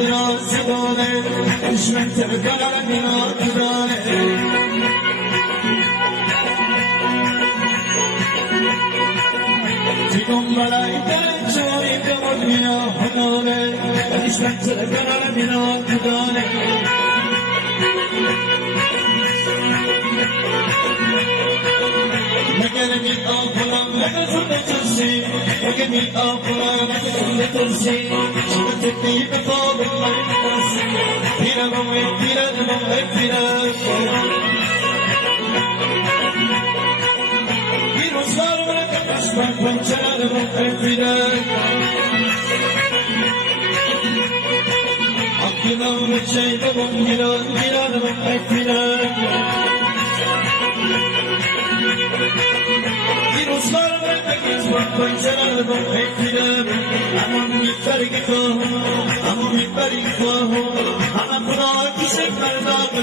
دراز دانه دشمن ترکان مینا دانه تیکم بلای در جوری کمد مینا هنانه دشمن ترکان مینا دانه مگر می آفرام مگر زنده ترسی مگر می آفرام مگر زنده ترسی شما تکی بخواب من ترسی پیرم بیروزگار من کش من پنچرم پیرم آخرام چای بگم گیرم پیرم روزگار من بگیز من پنجره رو بگیرم اما میفرگی خواهم اما میفرگی خواهم همه خدا کسی پرداخت